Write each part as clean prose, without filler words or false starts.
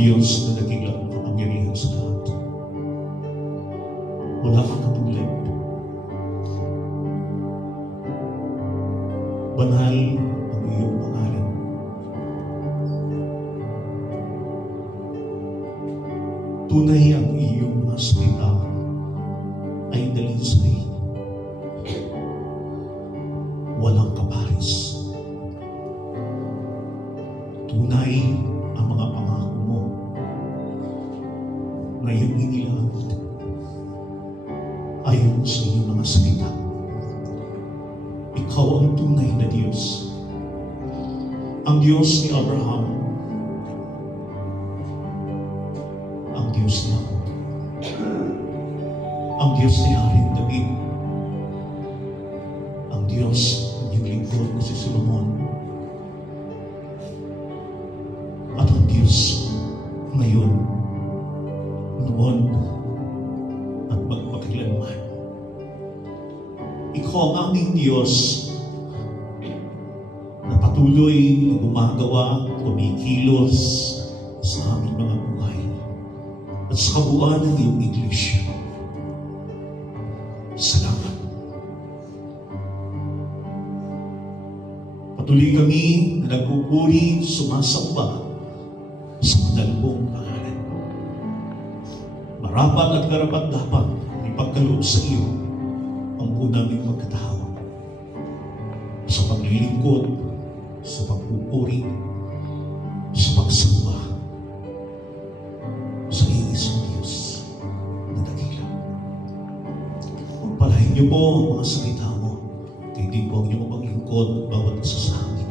Diyos na dakilang kapangyarihan sa lahat. Wala kang katulad. Banal ang iyong pangalan. Tunay ang iyong mga salita ay dalisay. Walang kapares. Tunay ang mga pangako mo na iyong inilagot ayon sa iyong mga salita. Ikaw ang tunay na Diyos. Ang Diyos ni Abraham, ang Diyos ni ako, ang Diyos ni Haring David, ang Diyos ng iyong lingkod na si Solomon, at ang Diyos ngayon, noon, at magpakailanman. Ikaw ang aming Diyos na patuloy na gumagawa, kumikilos sa aming mga buhay at sa kabuuan ng iyong iglesia. Salamat. Patuloy kami na nagpupuri, sumasamba sa madalbong pangalan. Marapat at karapat-dapat ipagkaloob sa iyo ang unaming pagkatao sa paglilingkod, sa pagpupuri, sa pagsamba sa iisang Diyos na dakila. Pagpalain niyo po ang mga salita mo, hindi po ang inyong paglingkod at bawat isa sa amin.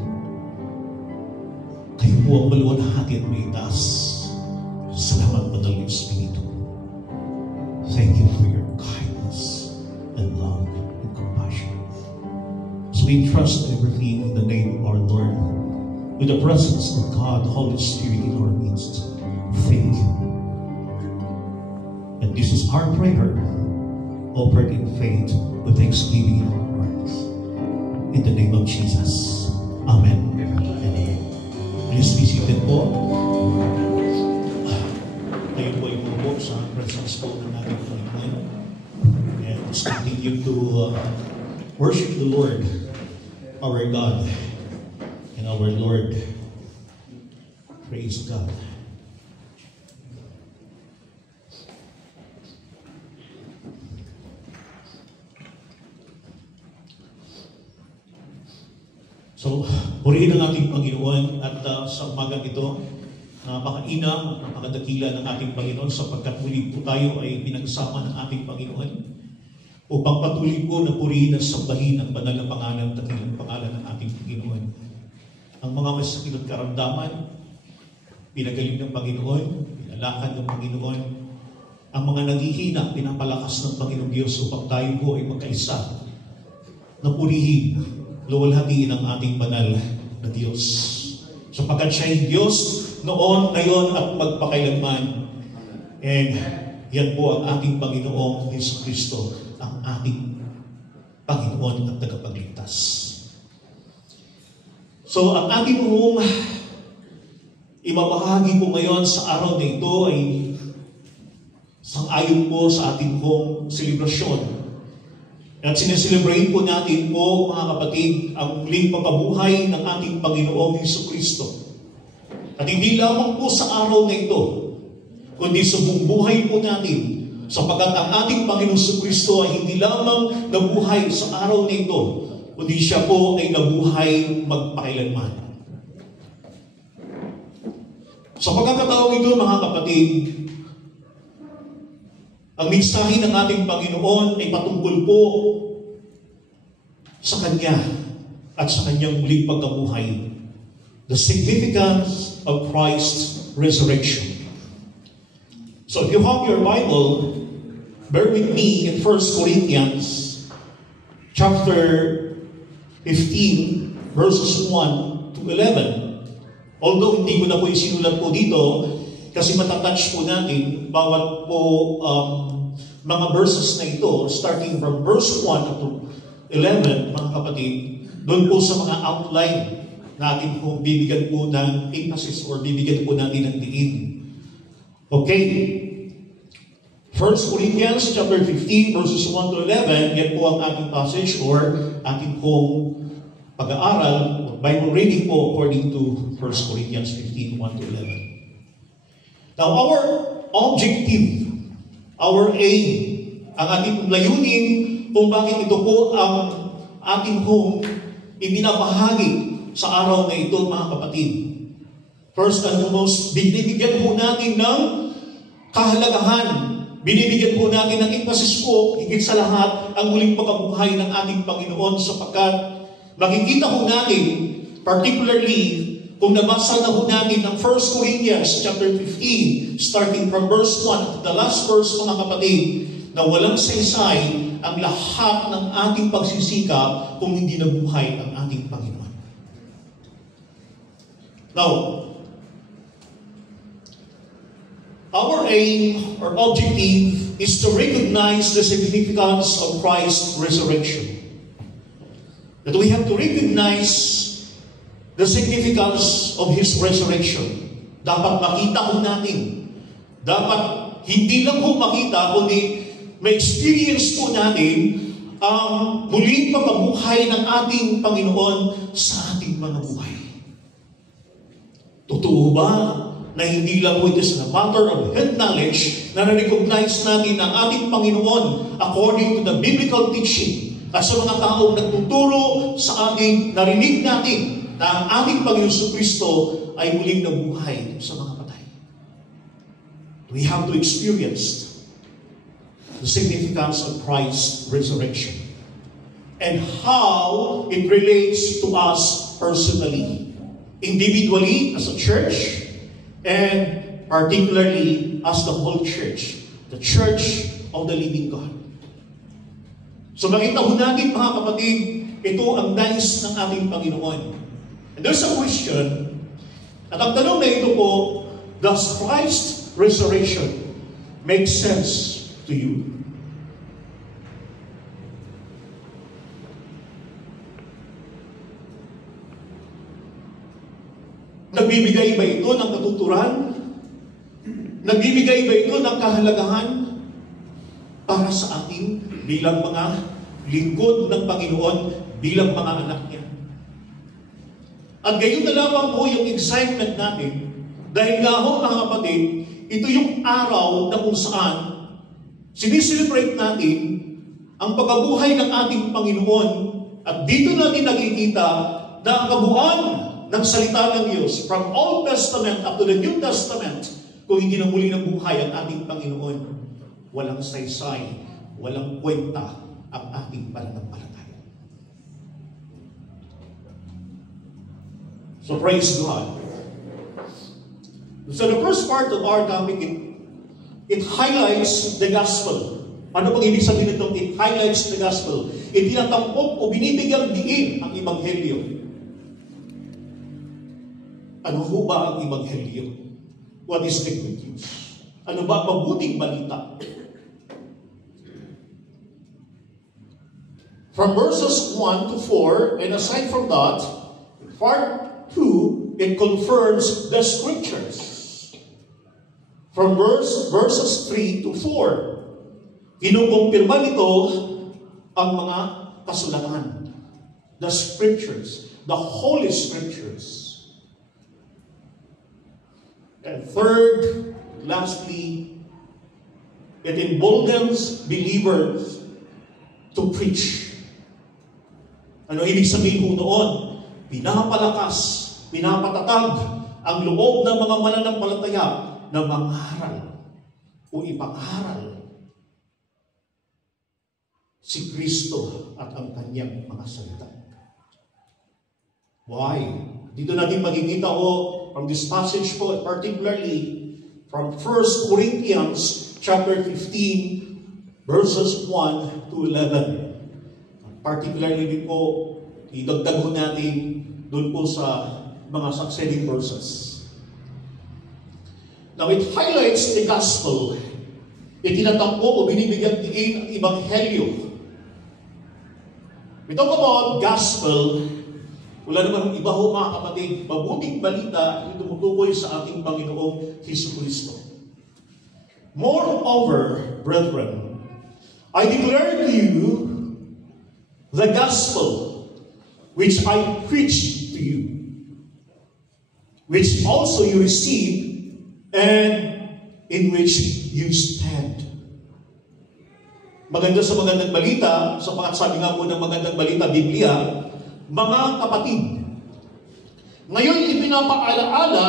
Kayo po ang maluwalhati at may itaas. Salamat, Banal na Espiritu. Thank you for your kindness and love and compassion. So we trust everything in the name of our Lord, with the presence of God, the Holy Spirit in our midst. Thank you. And this is our prayer, offered in faith with thanksgiving in our hearts. In the name of Jesus. Amen. Amen. Please be seated po. Tayo po ay pupo sa presence po ng ating Panginoon. And let's continue to worship the Lord, our God, and our Lord. Praise God. So, purihin ang ating Panginoon at sa umagang ito, napakainam, napakadakila ng ating Panginoon sapagkat muli po tayo ay pinagsama ng ating Panginoon upang patuloy po na purihin at sambahin ang banal na pangalan, dakilang pangalan ng ating Panginoon. Ang mga masakit at karamdaman, pinagaling ng Panginoon, pinalakad ng Panginoon, ang mga naghihina, pinapalakas ng Panginoong Diyos upang tayo po ay magkaisa na purihin, luwalhatiin ang ating banal na Diyos. Sapagkat siya ay Diyos noon, ngayon at magpakailanman. And yan po ang ating Panginoong Hesus Kristo, ang ating Panginoon at tagapagligtas. So ang ating pong ibabahagi po ngayon sa araw na ito ay sang-ayon po sa ating pong selebrasyon. At sineselebrate po natin po, mga kapatid, ang muling pagkabuhay ng ating Panginoong Jesucristo. At hindi lamang po sa araw na ito, kundi sa buong buhay po natin, sapagkat ang ating Panginoong Jesucristo ay hindi lamang nabuhay sa araw na ito, kundi siya po ay nabuhay magpakailanman. Sa pagkakataong ito, mga kapatid, ang mensahe ng ating Panginoon ay patungkol po sa Kanya at sa Kanyang muling pagkabuhay. The significance of Christ's resurrection. So if you have your Bible, bear with me in 1 Corinthians chapter 15, verses 1 to 11. Although hindi ko na po isinulat po dito, kasi matatouch po natin bawat po mga verses na ito, starting from verse 1 to 11, mga kapatid, doon po sa mga outline natin po bibigyan po ng emphasis or bibigyan po natin ng diin. Okay. 1 Corinthians chapter 15 verses 1 to 11, yan po ang ating passage or ating pong pag-aaral, Bible reading po according to 1 Corinthians 15, 1 to 11. Now, our objective, our aim, ang ating layunin kung bakit ito po ang ating pong ibinabahagi sa araw na ito, mga kapatid. First and foremost, binibigyan po natin ng kahalagahan. Binibigyan po natin ng emphasis po, higit sa lahat, ang muling pagkabuhay ng ating Panginoon sapagkat makikita po natin, particularly, kung nabasa na po natin ng 1 Corinthians chapter 15, starting from verse 1 to the last verse, mga kapatid, na walang saysay ang lahat ng ating pagsisikap kung hindi nabuhay ang ating Panginoon. Now, our aim or objective is to recognize the significance of Christ's resurrection. That we have to recognize the significance of His resurrection. Dapat makita ho natin. Dapat hindi lang ho makita, kundi ma-experience po natin ang muling pagkabuhay ng ating Panginoon sa ating mga buhay. Totoo ba na hindi lang po ito sa matter of head knowledge na na-recognize natin ang ating Panginoon according to the biblical teaching at sa mga taong nagtuturo sa ating narinig natin na ang ating Panginoon Kristo ay muling nabuhay sa mga patay. We have to experience the significance of Christ's resurrection and how it relates to us personally, individually as a church, and particularly as the whole church, the church of the living God. So makita ho natin, mga kapatid, ito ang nais ng ating Panginoon. And there's a question, at ang tanong na ito po, does Christ's resurrection make sense to you? Nagbibigay ba ito ng katuturan? Nagbibigay ba ito ng kahalagahan para sa ating bilang mga lingkod ng Panginoon, bilang mga anak niya? At gayon na lamang po yung excitement natin dahil nga ho, mga kapatid, ito yung araw na kung saan siniselebrate natin ang pagkabuhay ng ating Panginoon at dito natin nakikita na ang kabuuan ng salita ng Diyos from Old Testament up to the New Testament, kung hindi na muli ng buhay ang ating Panginoon, walang saysay, walang kwenta ang ating pananampalataya. So praise God. So the first part of our topic, it highlights the gospel. Ano pang ibig sabihin nito? It highlights the gospel. Itinatampok o binibigyang diin ang Ebanghelyo. Ano ho ba ang Ebanghelyo? What is the good news? Ano ba ang mabuting balita? From verses 1 to 4, and aside from that, part 2, it confirms the scriptures. From verses 3 to 4, kinukumpirma nito ang mga kasulatan. The scriptures, the holy scriptures. And third, lastly, it emboldens believers to preach. Ano ibig sabihin po noon? Pinapalakas, pinapatatag ang loob ng mga mananampalataya na mangaral o ipangaral si Kristo at ang kanyang mga salita. Why? Dito natin makikita from this passage po, particularly from 1 Corinthians chapter 15, verses 1 to 11. Particularly din po, idagdag ho natin doon po sa mga succeeding verses. Now, it highlights the gospel. Itinatangko o binibigyan diin ang Ebanghelyo. We talk about gospel. Wala naman iba ho, mga kapatid, mabuting balita yung tumutukoy sa ating Panginoong Jesucristo. Moreover, brethren, I declare to you the gospel which I preached to you, which also you received, and in which you stand. Maganda sa magandang balita, sapagat sabi nga po ng magandang balita, Biblia, mga kapatid, ngayon ipinapaalaala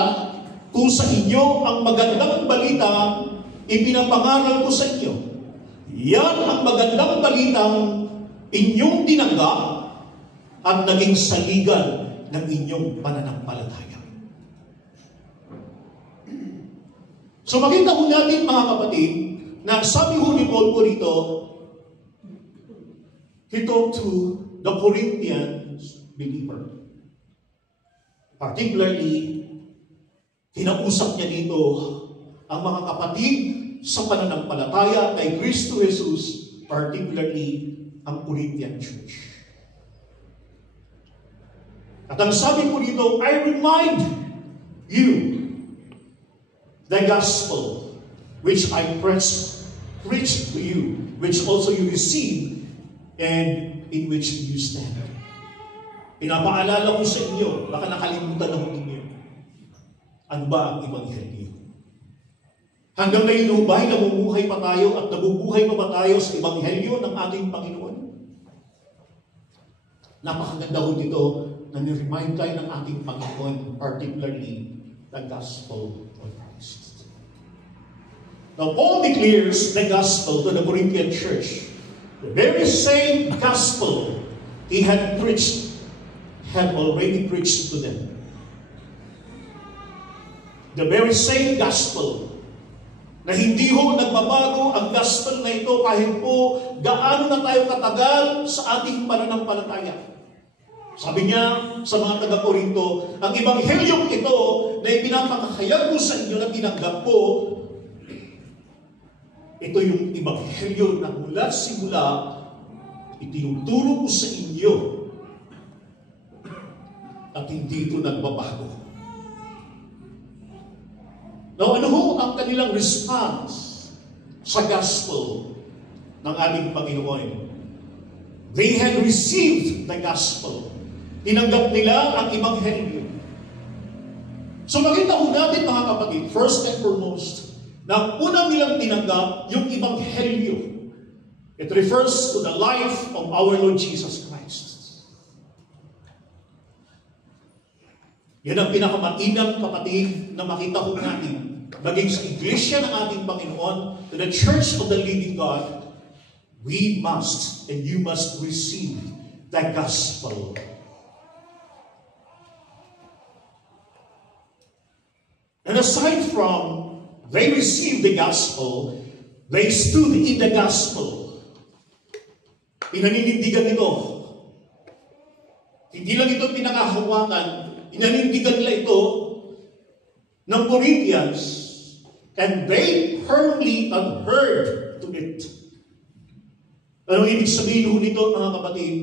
kung sa inyo ang magandang balita ipinapangaral ko sa inyo. Yan ang magandang balitang inyong tinanggap at naging saligan ng inyong pananampalataya. So makita ho natin mga kapatid, na sabi ho ni Paul po rito, he talked to the Corinthians believer. Particularly, kinausap niya dito ang mga kapatid sa pananampalataya kay Kristo Jesus, particularly ang Corinthian church. At ang sabi po dito, I remind you the gospel which I preached to you, which also you received, and in which you stand. Pinapaalala ko sa inyo, baka nakalimutan na ho ninyo. Ano ba ang Ebanghelyo? Hanggang ngayon ba ay namumuhay pa tayo at nabubuhay pa ba tayo sa Ebanghelyo ng ating Panginoon? Napakaganda ho dito na ni-remind tayo ng ating Panginoon, particularly the gospel of Christ. Now, Paul declares the gospel to the Corinthian church. The very same gospel he had already preached to them. The very same gospel na hindi ho nagbabago ang gospel na ito kahit po gaano na tayo katagal sa ating pananampalataya. Sabi niya sa mga taga-Korinto, ang Ebanghelyong ito na ipinapakahayag ko sa inyo na tinanggap ko, ito yung Ebanghelyo na mula simula itinuturo ko sa inyo at hindi ito nagbabago. Now, ano ho ang kanilang response sa gospel ng ating Panginoon? They had received the gospel. Tinanggap nila ang Ebanghelyo. So makita ho natin mga kapatid, first and foremost, na unang nilang tinanggap yung Ebanghelyo. It refers to the life of our Lord Jesus Christ. Yan ang pinakamainam kapatid na makita ho natin, maging sa iglesia ng ating Panginoon, to the church of the living God, we must and you must receive the gospel. And aside from they received the gospel, they stood in the gospel. Pinaninindigan ito. Hindi lang ito pinakahawakan, inanindigan nila ito ng Corinthians, and they firmly adhered to it. Anong ibig sabihin nito, mga kapatid?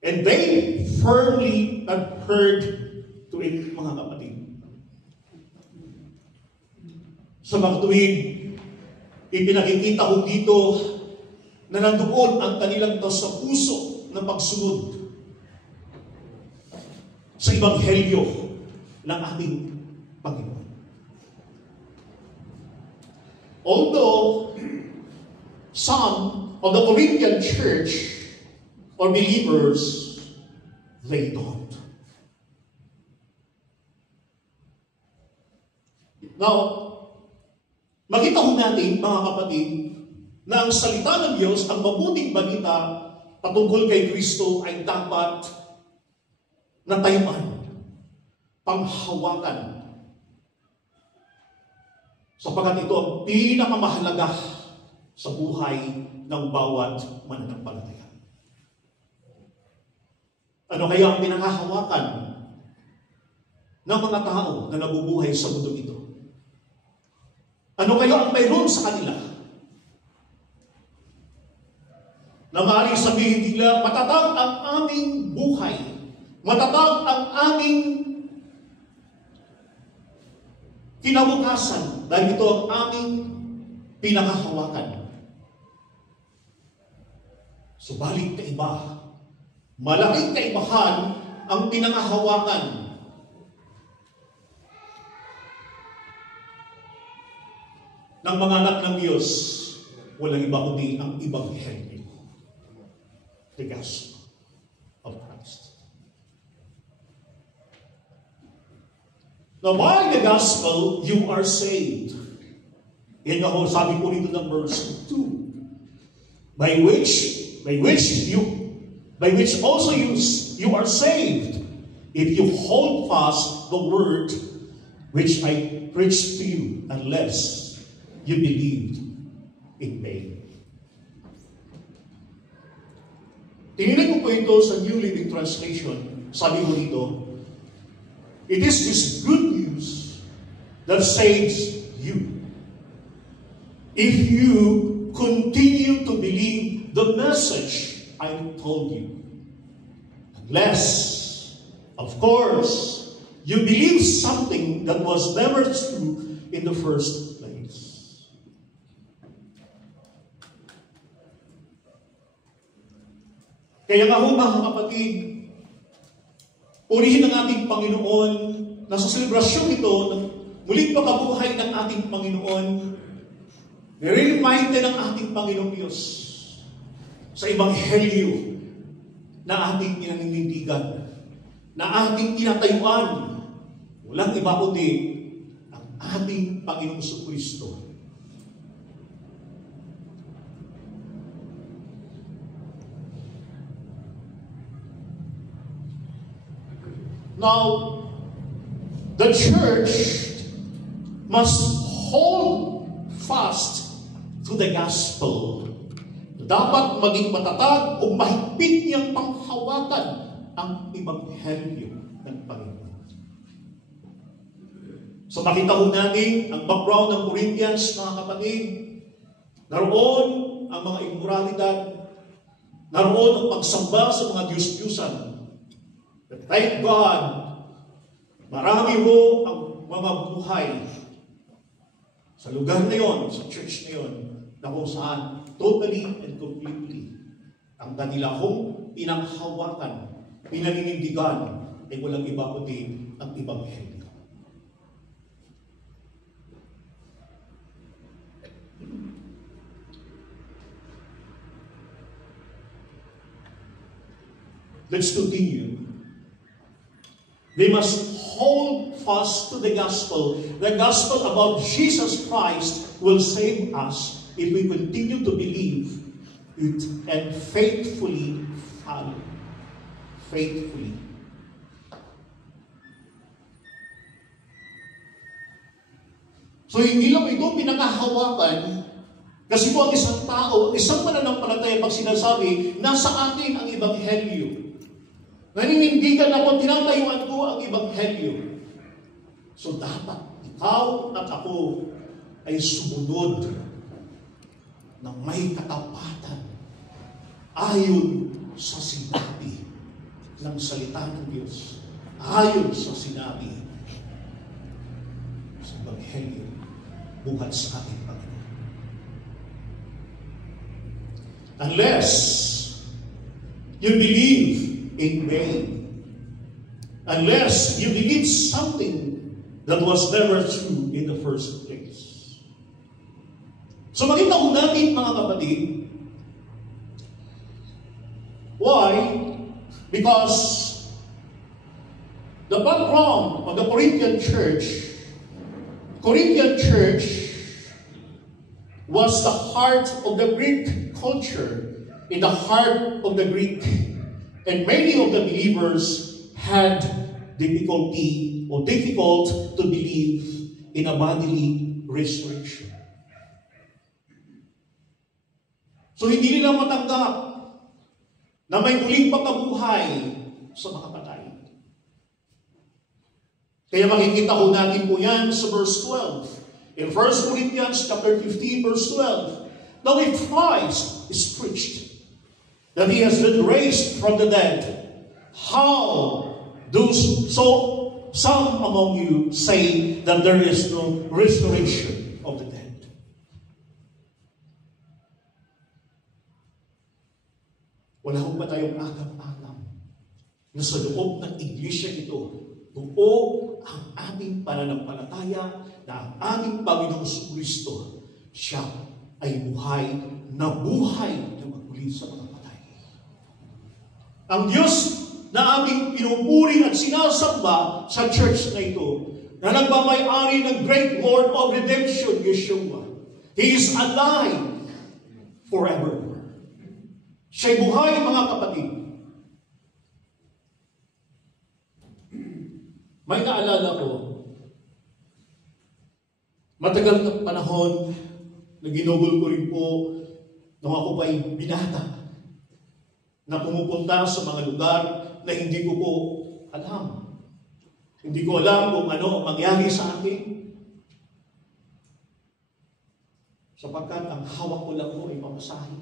And they firmly adhered to it, mga kapatid. Sa mga tuwing ipinakikita ko dito na nandoon ang kanilang sa puso ng pagsunod sa Ebanghelyo ng ating Panginoon. Although some of the Corinthian church or believers, they don't. Now, makita ho natin, mga kapatid, na ang salita ng Diyos, ang mabuting balita patungkol kay Kristo ay dapat natayuan, panghawakan, sapagkat ito ang pinakamahalaga sa buhay ng bawat mananampalataya. Ano kaya ang pinanghahawakan ng mga tao na nabubuhay sa mundo ito? Ano kaya ang mayroon sa kanila? Na maaaring sabihin nila, matatag ang aming buhay. Matatag ang aming kinabukasan, dahil ito ang aming pinakahawakan. Subalit kaiba, malaking kaibahan ang pinangahawakan ng mga anak ng Diyos. Walang iba kundi ang Ebanghelyo, the gospel of Christ. Now, by the gospel, you are saved. Yan nga ho, sabi po rito ng verse 2. By which also you are saved, if you hold fast the word which I preached to you, unless you believed in vain. Tinignan ko po ito sa New Living Translation. Sabi ko dito, it is this good news that saves you. If you continue to believe the message I told you. Unless, of course, you believe something that was never true in the first place. Kaya nga ho, mga kapatid, purihin ng ating Panginoon na sa selebrasyon ito ng muling pagkabuhay ng ating Panginoon, nire-remind ng ating Panginoong Diyos sa Ebanghelyo na ating pinaninindigan, na ating tinatayuan. Walang iba kundi ang ating Panginoong Jesucristo. Now, the church must hold fast to the gospel. Dapat maging matatag o mahigpit niyang panghawakan ang Ebanghelyo ng Panginoon. So makita ho natin ang background ng Corinthians, mga kapatid. Naroon ang mga immoralidad, naroon ang pagsamba sa mga Diyos-Diyusan. But thank God, marami ho ang mga buhay sa lugar na yon, sa church na yon, na kung saan totally and completely ang kanila hong pinanghawakan, pinaninindigan, ay walang iba kundi ang Ebanghelyo. Let's continue. They must hold fast to the gospel. The gospel about Jesus Christ will save us if we continue to believe it and faithfully follow. Faithfully. So hindi lang ito pinakahawakan kasi po ang isang tao, isang mananampalataya pag sinasabi, nasa atin ang Ebanghelyo. Naninindigan ako, tinatayuan ko ang Ebanghelyo. So dapat ikaw at ako ay sumunod ng may katapatan ayon sa sinabi ng salita ng Diyos. Ayon sa sinabi sa Ebanghelyo buhat sa ating Panginoon. Unless you believe in vain. Unless you believe something that was never true in the first place. So makita ko natin, mga kapatid, why? Because the background of the Corinthian church was the heart of the Greek culture, in the heart of the Greek. And many of the believers had difficult to believe in a bodily resurrection. So hindi nila matanggap na may muling pagkabuhay sa mga patay. Kaya makikita ko natin po yan sa verse 12. In 1 Corinthians chapter 15, verse 12. Now if Christ is preached that He has been raised from the dead, how do Some among you say that there is no resurrection of the dead. Wala ho ba tayong agam-agam na sa loob ng iglesia ito, buo ang ating pananampalataya na ang ating Panginoong Kristo, siya ay buhay na magmuli sa mga patay. Ang Diyos na aming pinupuri at sinasamba sa church na ito, na nagmamay-ari ng great Lord of Redemption, Yeshua. He is alive forevermore. Siya'y buhay, mga kapatid. May naalala ko, matagal na panahon na ginugol ko rin po nung ako pa'y binata na pumupunta sa mga lugar na hindi ko po alam. Hindi ko alam kung ano ang mangyari sa akin. Sapagkat ang hawak ko lang po ay pamasahe.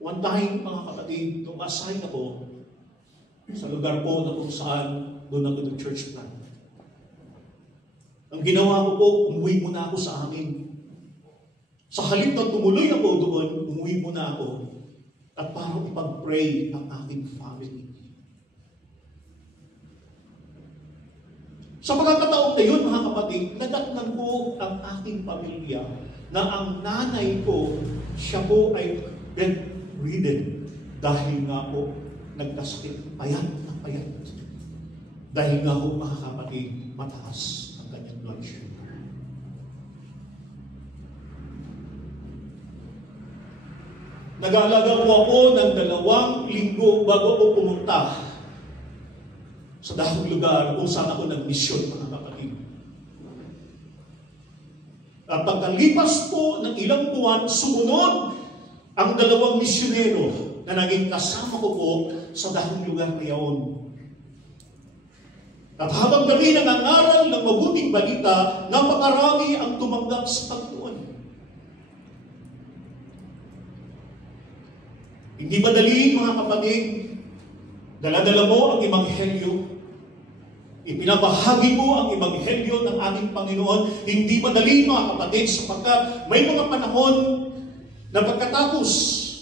One time, mga kapatid, nung assign ako sa lugar po na kung saan doon ako church plan. Ang ginawa ko po, umuwi muna ako sa amin. Sa halip na tumuloy ako doon, umuwi muna ako at parang ipag-pray ang aking family. Sa pagkakataon na yun, mga kapatid, nadatnan ko ang aking pamilya na ang nanay ko, siya po ay bedridden dahil nga po nagkasakit, payat na payat. Dahil nga po, mga kapatid, mataas ang kanyang blood sugar. Nag-aalaga po ako ng 2 linggo bago ako pumunta sa dahong lugar kung saan ako nag-mission, mga kapatid. At pagkalipas po ng ilang buwan, sumunod ang 2 misyonero na naging kasama ko po sa dahong lugar na yaon. At habang kami nangangaral ng mabuting balita, napakarami ang tumanggap sa Panginoon. Hindi madali, mga kapatid, dala-dala mo ang Ebanghelyo. Ipinabahagi mo ang Ebanghelyo ng ating Panginoon. Hindi madali, mga kapatid, sapagkat may mga panahon na pagkatapos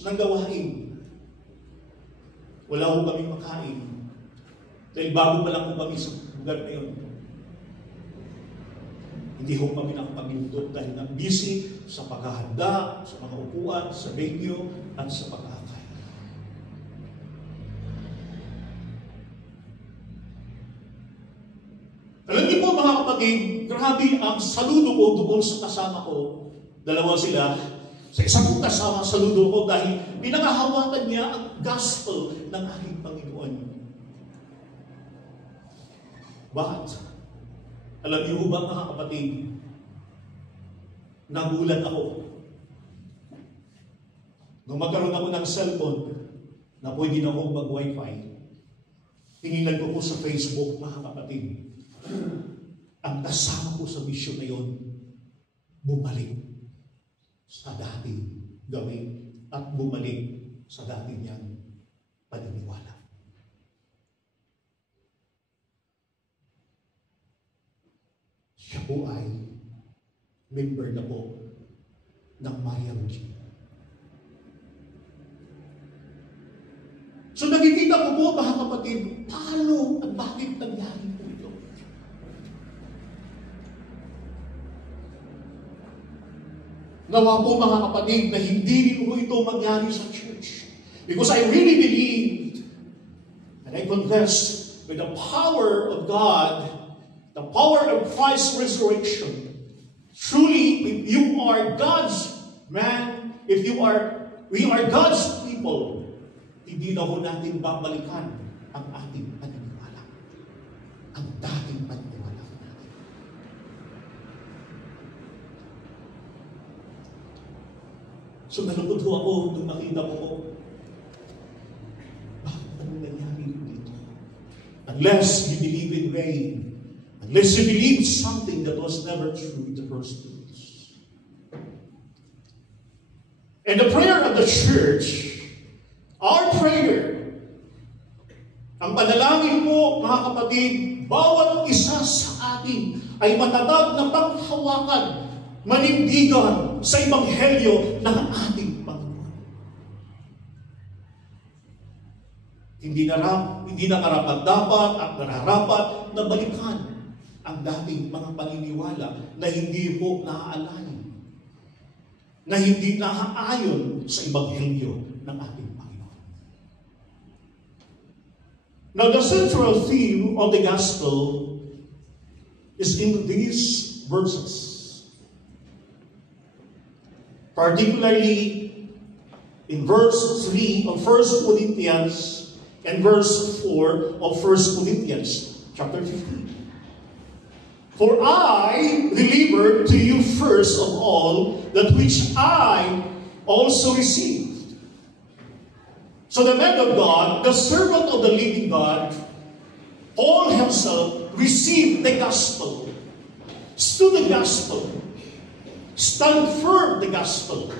ng gawain, wala ko kaming makain. Dahil bago pa lang ko kami sa lugar na yun. Hindi ko kami nakapagluto dahil nang busy sa paghahanda, sa mga upuan, sa venue, at sa pagkakay. Alam niyo po, mga kapatid, grabe ang saludo ko doon sa kasama ko. 2 sila. Sa isang kong kasama, saludo ko dahil pinangahawatan niya ang gospel ng aking Panginoon. But, alam niyo ba, mga kapatid, nagulat ako. Nung magkaroon ako ng cellphone na pwede na akong mag-wifi, tingnan ko po sa Facebook, mga kapatid, ang kasama ko sa mission na yon, bumalik sa dating gawin at bumalik sa dating niyang paniniwala. Siya po ay member na po ng Mariam G. So nakikita ko po, mga kapatid, paano at bakit nangyari po ito? Nawa po, mga kapatid, na hindi rin po ito mangyari sa church. Because I really believed, and I confess, with the power of God, the power of Christ's resurrection, truly, if you are God's man, we are God's people, hindi na po natin babalikan ang ating paniniwala. Ang dating paniniwala natin. So nalungkot ho ako nung makita ko, bakit anong nangyari dito? Unless you believe in rain, unless you believe something that was never true in the first place. And the prayer of the church, our prayer, Ang panalangin po, mga kapatid, bawat isa sa atin ay matatag na panghawakan, manindigan sa Ebanghelyo ng ating Panginoon. Hindi na karapat-dapat at nararapat na balikan ang dating mga paniniwala na hindi po naaalala, na hindi naaayon sa Ebanghelyo ng ating Panginoon. Now, the central theme of the gospel is in these verses. Particularly in verse 3 of 1 Corinthians and verse 4 of 1 Corinthians chapter 15. For I delivered to you first of all that which I also received. So the man of God, the servant of the living God, Paul himself received the gospel, stood the gospel, stand firm the gospel.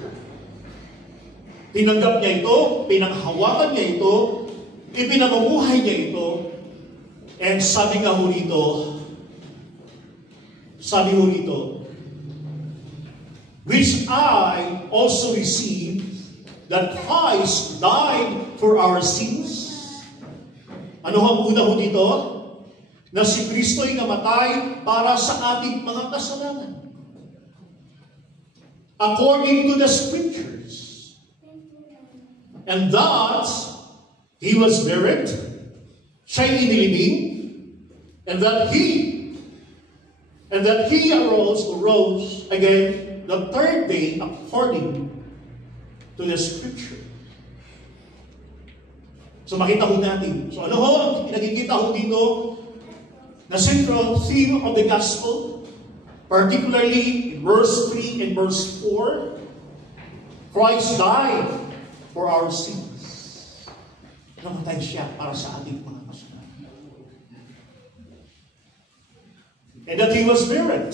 Tinanggap niya ito, pinanghawakan niya ito, ipinamumuhay niya ito, and sabi ho rito, which I also received, that Christ died for our sins. Ano ang una ho dito? Na si Kristo'y namatay para sa ating mga kasalanan. According to the Scriptures. And that He was buried, siya'y inilibing, and that He arose again the third day according to the Scripture. So makita ho natin. So ano ho ang nakikita ho dito na central theme of the gospel, particularly in verse 3 and verse 4, Christ died for our sins. Namatay siya para sa ating mga kasalanan. And that He was buried.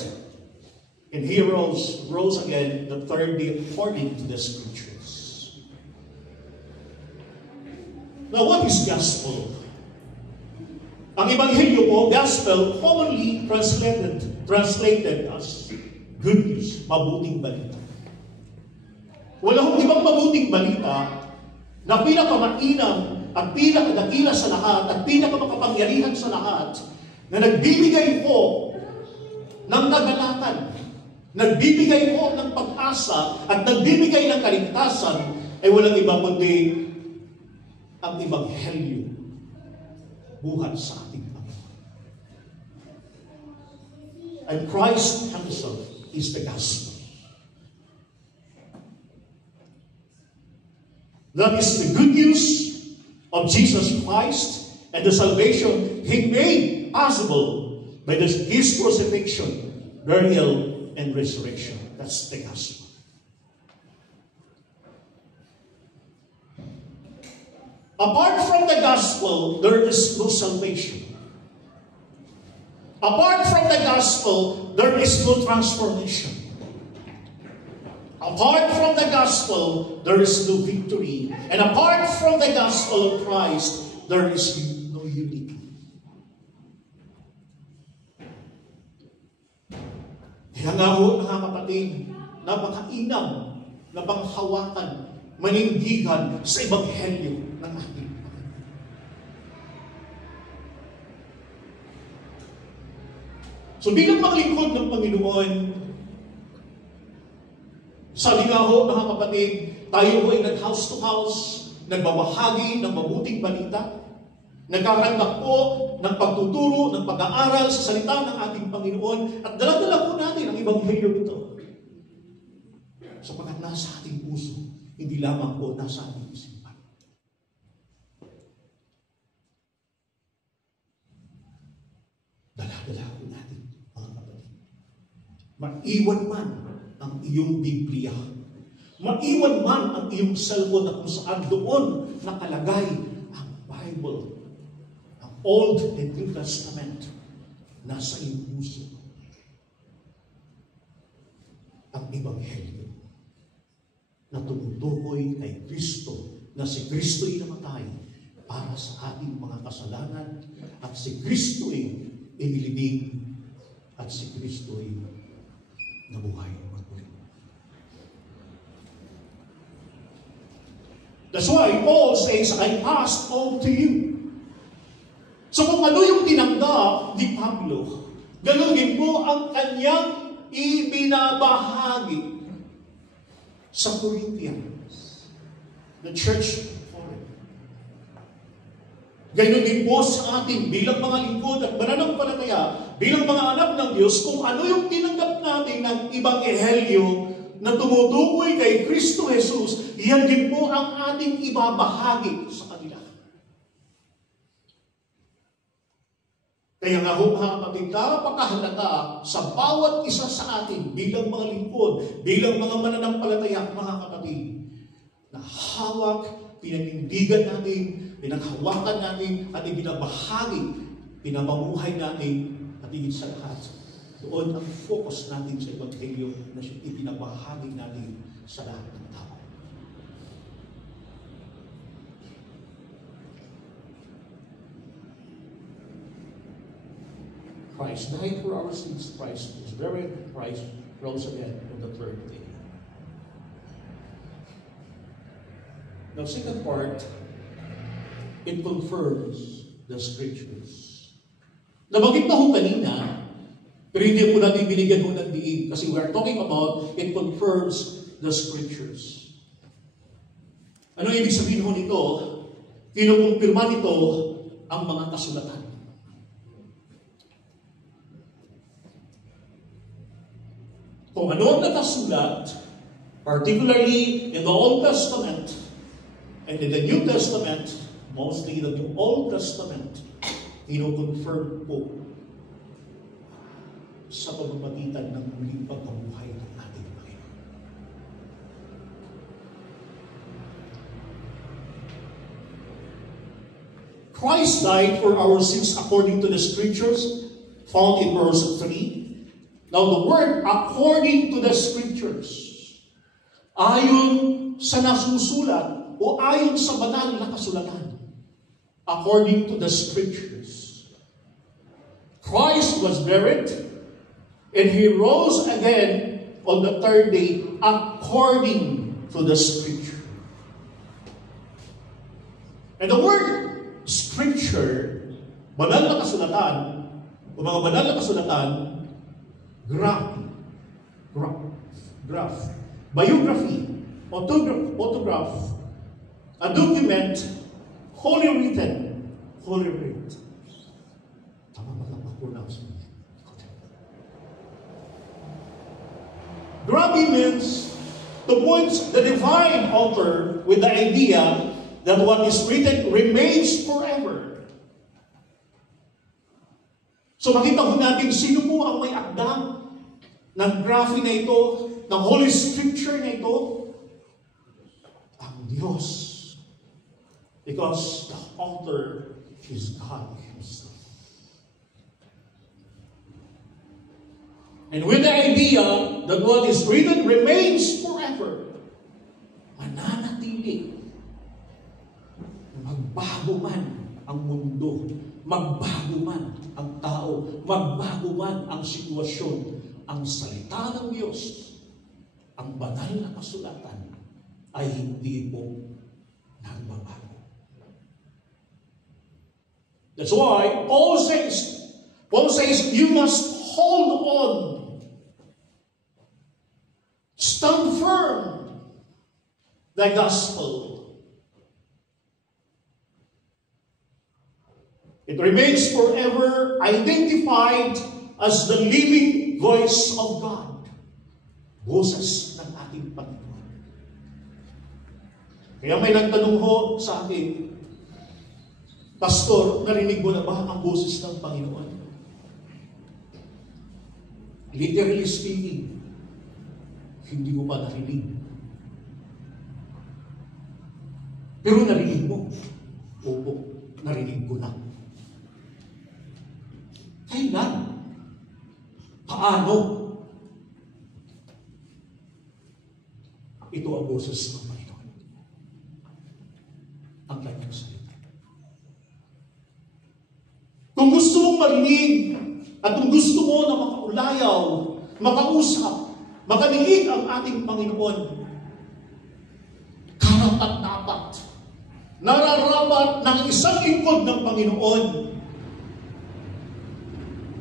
And He rose again the third day according to the Scriptures. Now, what is gospel? Ang Ebanghelyo po, gospel, commonly translated as good news, mabuting balita. Wala hong ibang mabuting balita na pinakamainam at pinakadakila sa lahat at pinakamakapangyarihan sa lahat na nagbibigay po ng kagalatan, nagbibigay po ng pag-asa at nagbibigay ng kaligtasan ay walang iba kundi ang Ebanghelyo buhat sa ating Panginoon. And Christ Himself is the gospel. That is the good news of Jesus Christ and the salvation He made possible by His crucifixion, burial, and resurrection. That's the gospel. Apart from the gospel, there is no salvation. Apart from the gospel, there is no transformation. Apart from the gospel, there is no victory. And apart from the gospel of Christ, there is no unity. Kaya nga ho, mga kapatid, napakainam na panghawakan, manindigan sa Ebanghelyo ng ating Panginoon. So bilang maglingkod ng Panginoon, sabi nga ho, mga kapatid, tayo ho ay nag-house to house, nagbabahagi ng mabuting balita, nagkakandak po ng pagtuturo, ng pag-aaral sa salita ng ating Panginoon, at dala-dala po natin ang Ebanghelyo nito. Sapagkat nasa ating puso, hindi lamang po nasa ating isipan. Dala-dala po natin, mga kapatid. Maiwan man ang iyong Biblia. Maiwan man ang iyong cellphone na kung saan doon nakalagay ang Bible, ang Old and New Testament, nasa iyong puso. Ang Ebanghelyo na tumutukoy kay Kristo, na si Kristo'y namatay para sa ating mga kasalanan at si Kristo ay inilibing at si Kristo ay nabuhay magmuli. That's why Paul says, I passed on to you. So kung ano yung tinanggap ni Pablo, ganun din po ang kanyang ibinabahagi sa Corinthians, the church of Corinth. Ganun din po sa atin bilang mga lingkod at mananampalataya, bilang mga anak ng Diyos, kung ano yung tinanggap natin ng Ebanghelyo na tumutukoy kay Kristo Jesus, yan din po ang ating ibabahagi sa kanila. Kaya nga ho, mga kapatid, napakahalaga sa bawat isa sa atin bilang mga lingkod, bilang mga mananampalataya, mga kapatid, na hawak, pinanindigan natin, pinaghawakan natin, at ibinabahagi, pinamamuhay natin, at higit sa lahat. Doon ang focus natin sa Ebanghelyo na ipinabahagi natin sa lahat ng tao. Christ died for our sins. Christ was buried. Christ rose again on the third day. Now, second part, it confirms the Scriptures. Nabanggit na ho kanina, pero hindi po natin binigyan ho ng diin kasi we are talking about it confirms the Scriptures. Ano ibig sabihin ho nito? Kinukumpirma nito ang mga kasulatan. Kung ano ang nakasulat, particularly in the Old Testament and in the New Testament, mostly in the Old Testament, ino-confirm po sa pamamagitan ng muling pagkabuhay ng ating Panginoon. Christ died for our sins according to the Scriptures, found in verse 3. Now, the word according to the Scriptures, ayon sa nasusulat o ayon sa banal na kasulatan, according to the Scriptures. Christ was buried, and He rose again on the third day according to the Scripture. And the word Scripture, banal na kasulatan, o mga banal na kasulatan, graph, biography, autograph, a document, holy written, holy writ. Tama ba lang pronounce mo? Graphy means to point the divine author with the idea that what is written remains forever. So makita ko natin sino po ang may akda ng graphy na ito, ng Holy Scripture na ito, ang Diyos. Because the author is God Himself. And with the idea that what is written remains forever, mananatili. Magbago man ang mundo, magbago man ang tao, magbago man ang sitwasyon, ang salita ng Diyos, ang banal na kasulatan ay hindi po nagbabago. That's why Paul says, you must hold on, stand firm, the gospel. It remains forever identified as the living voice of God. Boses ng ating Panginoon. Kaya may nagtanong ho sa akin, Pastor, narinig mo na ba ang boses ng Panginoon? Literally speaking, hindi ko pa narinig. Pero narinig mo? Opo, narinig ko na. Kailan? Paano? Ito ang boses ng Panginoon. Ang kanyang salita. marinig at kung gusto mo na makaulayaw, makausap, makaniig ang ating Panginoon, karapat-dapat, nararapat ng isang lingkod ng Panginoon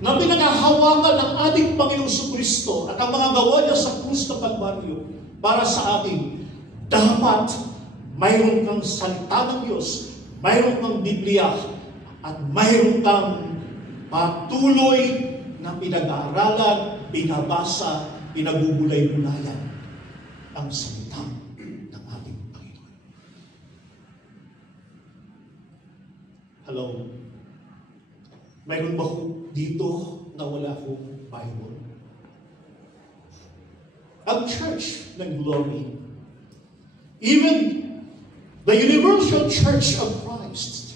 na pinanghahawakan ng ating Panginoong Kristo at ang mga gawa niya sa krus ng Kalbaryo para sa atin, dapat mayroon kang salita ng Diyos, mayroon kang Biblia, at mayroon kang patuloy na pinag-aaralan, binabasa, pinagubulay-bulayan ang salita ng ating Panginoon. Hello? Mayroon ba dito na wala akong Bible? Ang Church ng Glory, even the Universal Church of Christ,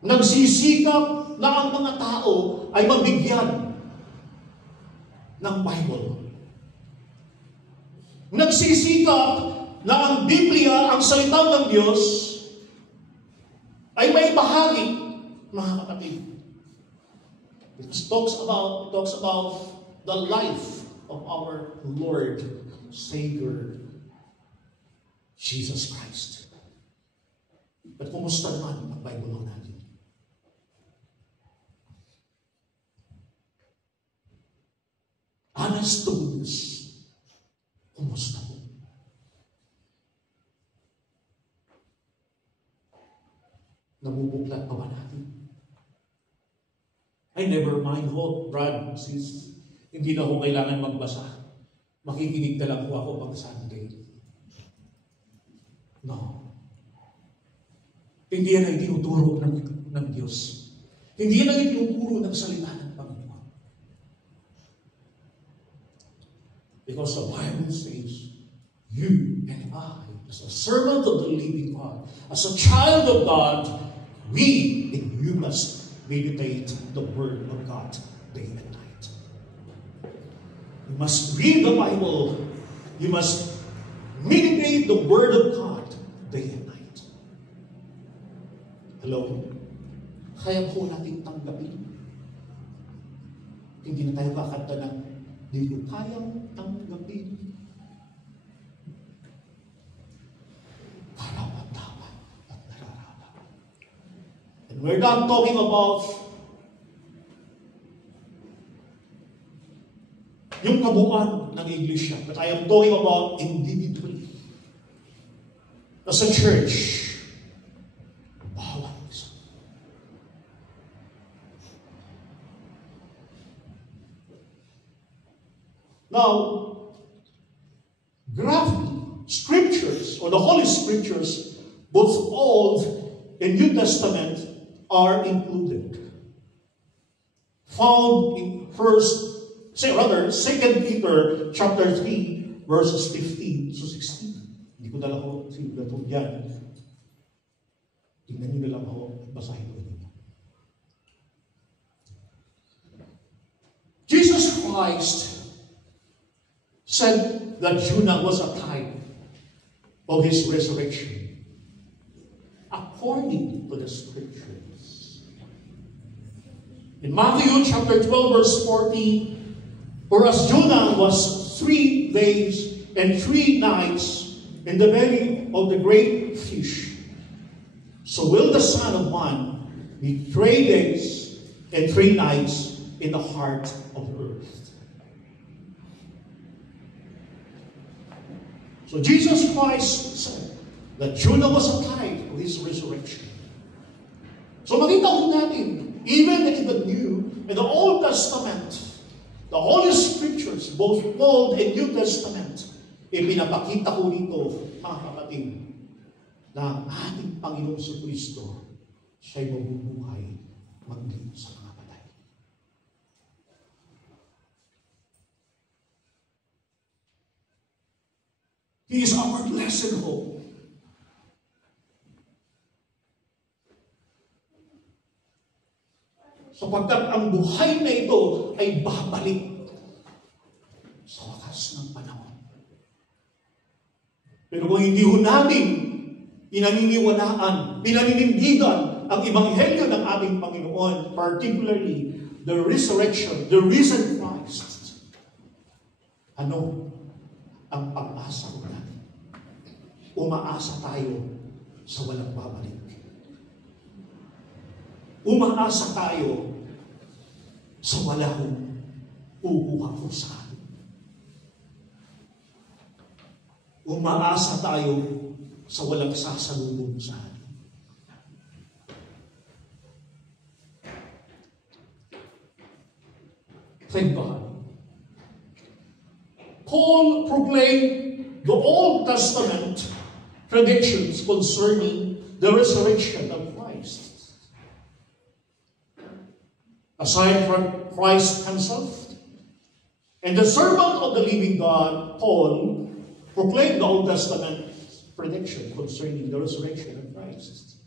nagsisikap na ang mga tao ay mabigyan ng Bible. Nagsisikap na ang Biblia, ang salita ng Diyos, ay may bahagi, mga kapatid. It talks about the life of our Lord, Savior, Jesus Christ. But kumusta naman ang Bible natin? Honest to goodness, kumusta po? Nabubuklat pa ba natin? Ay, never mind ho, Brad, sis. Hindi na ho kailangan magbasa. Makikinig na lang po ako pag Sunday. No. Hindi yan ay tinuturo ng Diyos. Hindi yan ay tinuturo ng salita ng Panginoon. Because the Bible says, you and I, as a servant of the living God, as a child of God, we and you must meditate the Word of God day and night. You must read the Bible. You must meditate the Word of God day and night. Hello? Kaya po natin tanggapin. Hindi na tayo kakanta ng hindi ko kayang tanggapin. Karapat-dapat at nararapat. And we're not talking about yung kabuuan ng Iglesia, but I am talking about individually. As a church, bawat isa. Now, graphically, scriptures, or the Holy Scriptures, both Old and New Testament, are included. Found in 2 Peter chapter 3, verses 15 to 16. Hindi ko dala ko sinulat yan. Tingnan nyo na lang ako, basahin ko ninyo. Jesus Christ said that Jonah was a type of his resurrection, according to the Scriptures. In Matthew chapter 12, verse 40, for as Jonah was 3 days and 3 nights in the belly of the great fish, so will the Son of Man be 3 days and 3 nights in the heart of the earth. So Jesus Christ said that Jonah was a type of his resurrection. So makita ko natin, even in the New and the Old Testament, the Holy Scriptures, both Old and New Testament, ipinapakita ko dito, mga kapatid, na ang ating Panginoong Kristo, siya'y mabubuhay maging sa mga patay. He is our blessed hope. Sapagkat ang buhay na ito ay babalik sa wakas ng panahon. Pero kung hindi ho natin pinaniniwalaan, pinaninindigan ang ebanghelyo ng ating Panginoon, particularly the resurrection, the risen Christ, ano ang pag-asa natin? Umaasa tayo sa walang babalik. Umaasa tayo sa walang uuha ko sa atin. Umaasa tayo sa walang sasalubong sa atin. Thank God. Paul proclaimed the Old Testament predictions concerning the resurrection of Christ. Aside from Christ himself and the servant of the living God, Paul proclaimed the Old Testament prediction concerning the resurrection of Christ.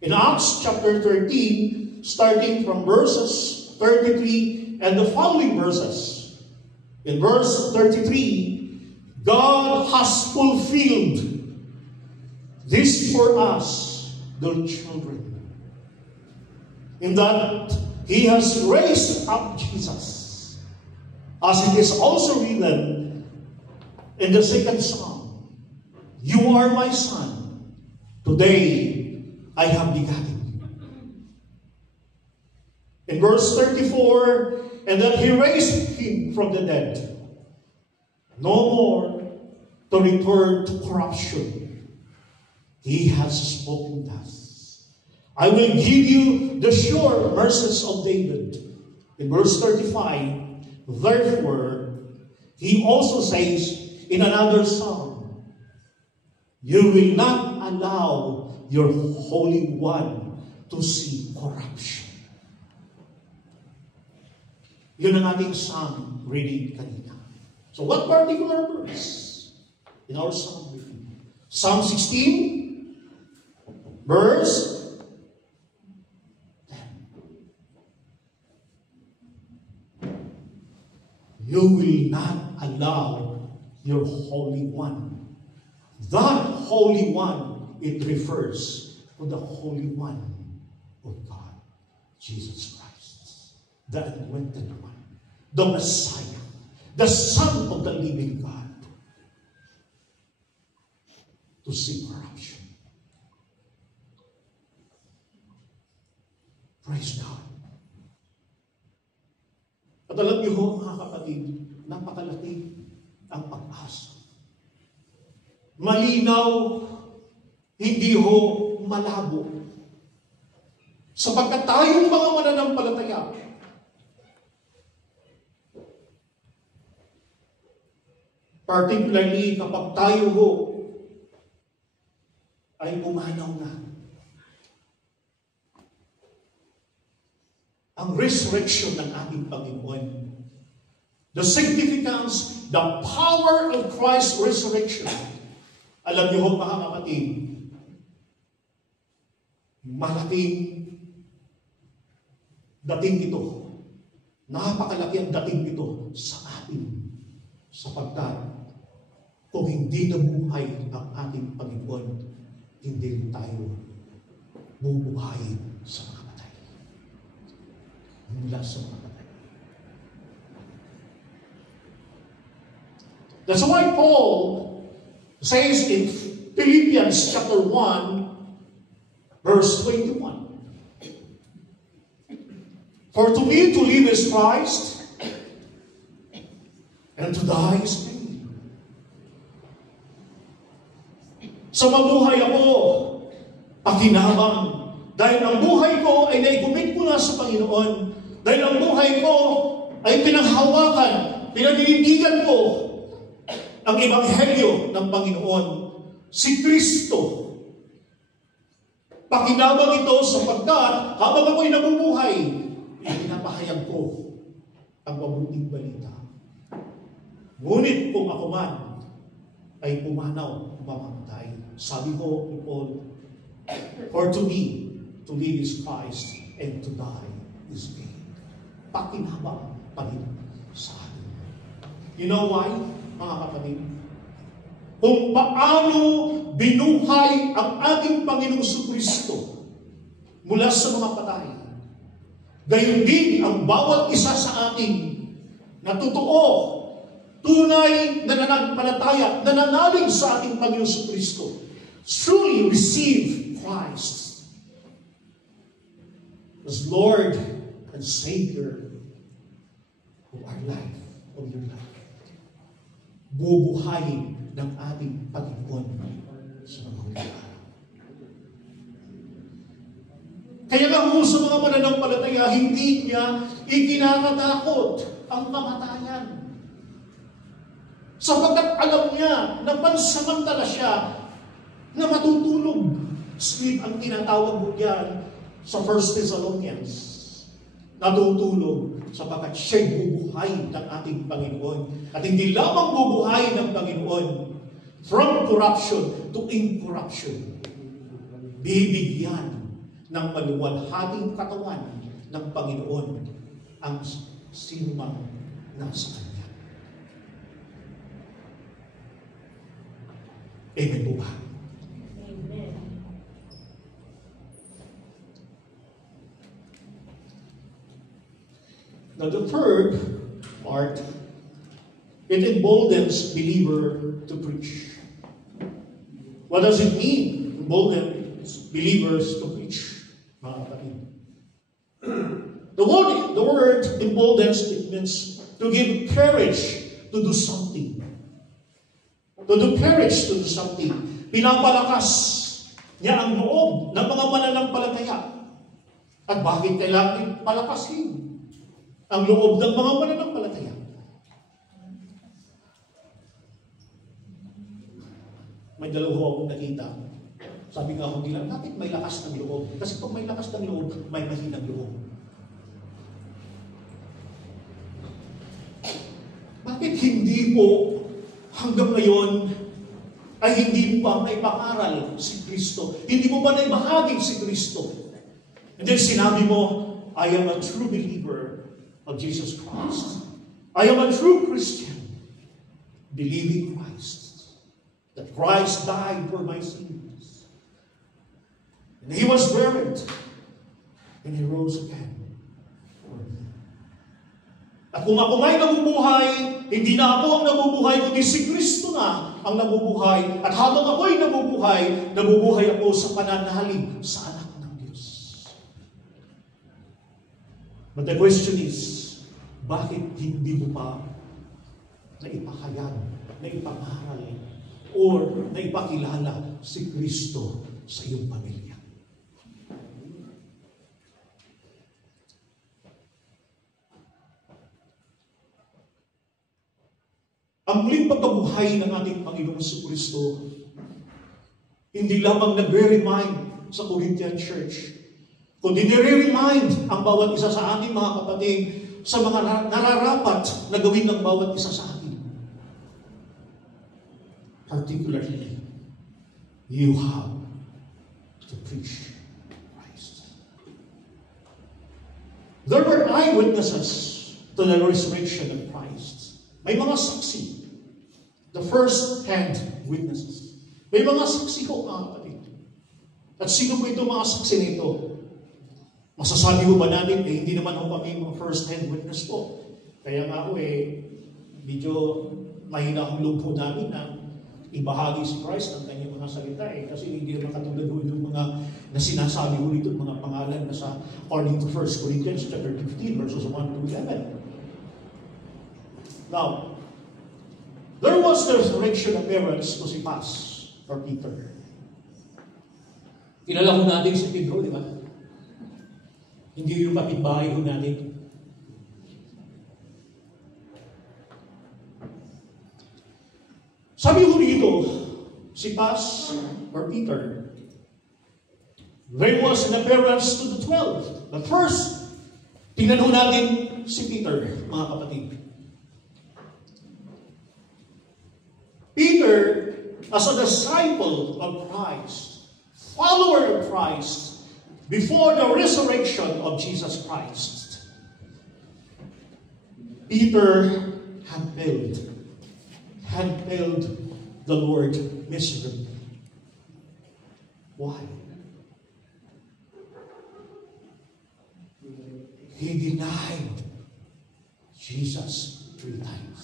In Acts chapter 13, starting from verses 33 and the following verses. In verse 33, God has fulfilled this for us, their children, in that He has raised up Jesus, as it is also written in the second Psalm, "You are my son, today I have begotten." In verse 34, and that He raised Him from the dead, no more to return to corruption. He has spoken thus, "I will give you the sure mercies of David." In verse 35, therefore, He also says in another psalm, "You will not allow your Holy One to see corruption." Yun ang ating psalm reading kanina. So what particular verse in our psalm reading? Psalm 16, verse 10. You will not allow your Holy One. That Holy One, it refers to the Holy One of God, Jesus Christ, the anointed one, the Messiah, the Son of the living God, to see corruption. Praise God. At alam niyo ho, mga kapatid, napakalaki ang pag-asa. Malinaw, hindi ho malabo. Sapagkat tayong mga mananampalataya, particularly kapag tayo ho ay umanaw na, ang resurrection ng ating Panginoon, the significance, the power of Christ's resurrection. Alam niyo ho, mga kapatid, malaking dating ito. Napakalaki ang dating ito sa atin. Sapagkat kung hindi nabuhay ang ating Panginoon, hindi rin tayo bubuhay sa mga patay. Mula sa mga patay. That's why Paul says in Philippians chapter 1, verse 21, "For to me to live is Christ, and to die is gain." Sa mabuhay ako, pakinabang, dahil ang buhay ko ay naikumit ko na sa Panginoon, dahil ang buhay ko ay pinanghawakan, pinaninindigan ko ang ebanghelyo ng Panginoon, si Kristo. Pakinabang ito sapagkat habang ako'y nabubuhay, pinapahayag ko ang mabuting balita. Ngunit kung ako man ay pumanaw, mamamatay. Sabi ko ni Paul, "For to me, to live is Christ, and to die is gain." Pakinabang pa rin sa atin. You know why, mga kapatid? kung paano binuhay ang ating Panginoong Kristo mula sa mga patay. Gayon din ang bawat isa sa atin na totoo, tunay na nananampalataya, nananalig sa ating Panginoong Kristo, truly receive Christ as Lord and Savior of our life, of your life. Bubuhayin ng ating Panginoon sa mga huli araw. Kaya nga sa mga mananampalataya, hindi niya ikinakatakot ang kamatayan. Sapagkat alam niya na pansamantala siya na matutulog. Sleep ang tinatawag mo diyan sa 1 Thessalonians. Natutulog sapagkat siya'y bubuhay ng ating Panginoon. At hindi lamang bubuhay ng Panginoon from corruption to incorruption. Bibigyan ng maluwalhating katawan ng Panginoon ang sinumang nasa Kanya. Amen po ba? Amen. Now the third part, it emboldens believer to preach. What does it mean? Emboldens believers to preach. Mga kapatid. The word emboldens, it means to give courage to do something. To do courage to do something. Pinapalakas niya ang loob ng mga mananampalataya. At bakit kailangan palakasin ang loob ng mga mananampalataya? May dalawa akong nakita. Sabi nga akong nila, bakit may lakas ng loob? Kasi pag may lakas ng loob, may mahinang loob. Bakit hindi po hanggang ngayon ay hindi mo ba naipangaral si Kristo? Hindi mo ba naibahagi si Kristo? And then sinabi mo, I am a true believer of Jesus Christ. I am a true Christian, believing Christ. That Christ died for my sins. And He was buried. And He rose again for me. At kung ako may nabubuhay, hindi na ako ang nabubuhay, kundi si Kristo na ang nabubuhay. At habang ako'y nabubuhay ako sa pananalig sa anak ng Diyos. But the question is, bakit hindi mo pa naipahayag, naipangaral, or naipakilala si Kristo sa iyong pamilya? Ang muling pagkabuhay ng ating Panginoong Kristo, hindi lamang nagre-remind sa Corinthian Church, kundi nire-remind ang bawat isa sa ating mga kapatid sa mga nararapat na gawin ng bawat isa sa atin. Particularly, you have to preach Christ. There were eyewitnesses to the resurrection of Christ. May mga saksi. The first-hand witnesses. May mga saksi ko, mga kapatid. At sino po ito mga saksi nito? Masasabi ko ba natin, hindi naman ako kami mga first-hand witness po. Kaya nga ako medyo mahina ang loob po namin na ibahagi si Christ ng kanyang mga salita kasi hindi naman katulad ho yung mga na sinasabi ho dito, mga pangalan na sa according to 1 Corinthians chapter 15 verses 1 to 11. Now, there was the resurrection appearance to si Pas or Peter. Kilala ko natin si Pedro, di ba? Hindi yung kapitbahay ko natin. Sabi ko dito, si Pas or Peter, there was an appearance to the 12. But first, tingnan ho natin si Peter, mga kapatid. Peter, as a disciple of Christ, follower of Christ, before the resurrection of Jesus Christ, Peter had failed the Lord miserably. Why? He denied Jesus 3 times.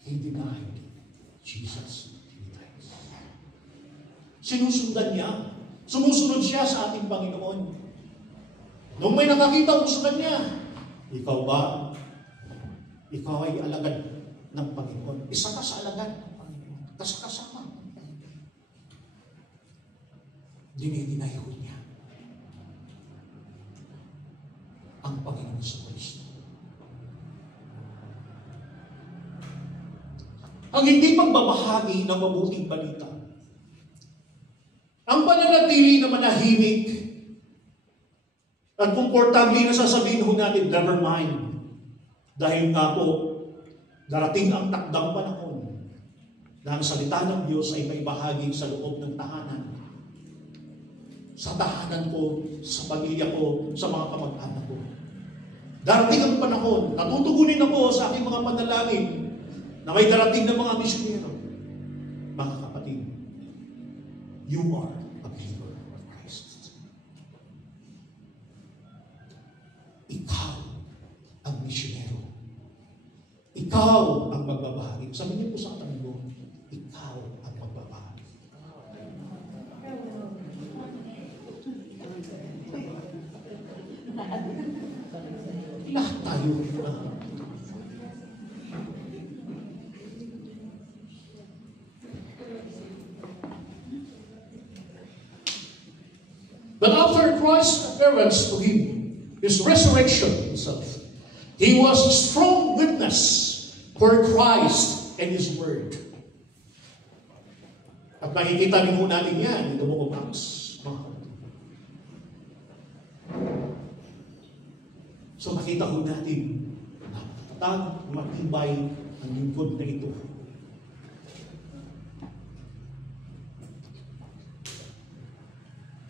He denied Jesus 3 times. Sinusundan niya. Sumusunod siya sa ating Panginoon. Nung may nakakita mo sa kanya, ikaw ba? Ikaw ay alagad ng Panginoon. Isa ka sa alagad ng Panginoon. Kasama. Dinidinay ko niya ang Panginoon sa Kristo. Ang hindi pagbabahagi ng mabuting balita. Ang pananatili na manahimik at komportable na sasabihin ho natin, never mind. Dahil nga po, darating ang takdang panahon na ang salita ng Diyos ay may bahagi sa loob ng tahanan. Sa tahanan ko, sa pamilya ko, sa mga kamag-anak ko. Darating ang panahon, natutugunin ako sa aking mga panalangin na may darating na mga misyonero. Mga kapatid, you are a believer of Christ. Ikaw ang misyonero. Ikaw ang magbabahagi. Sabi niyo po sa katabi mo, ikaw ang magbabahagi. Lahat tayo. But after Christ's appearance to him, his resurrection himself, he was a strong witness for Christ and His Word. At makikita din po natin yan in the book of Acts. So makita po natin na matatag, matibay ang lingkod na ito.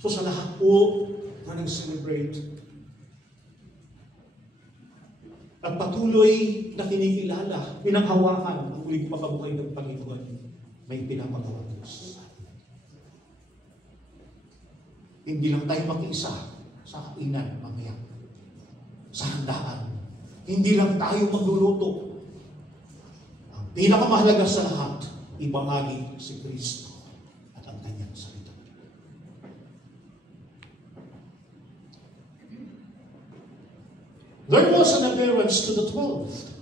So sa lahat po na nag-celebrate at patuloy na kinikilala, pinanghawakan ang muling makabuhay ng Panginoon, may pinapagawa Diyos. Hindi lang tayo makiisa sa kainan mamaya, sa handaan. Hindi lang tayo magluluto. Ang pinakamahalaga sa lahat, ibahagi si Kristo at ang kanyang salita. There was an appearance to the 12.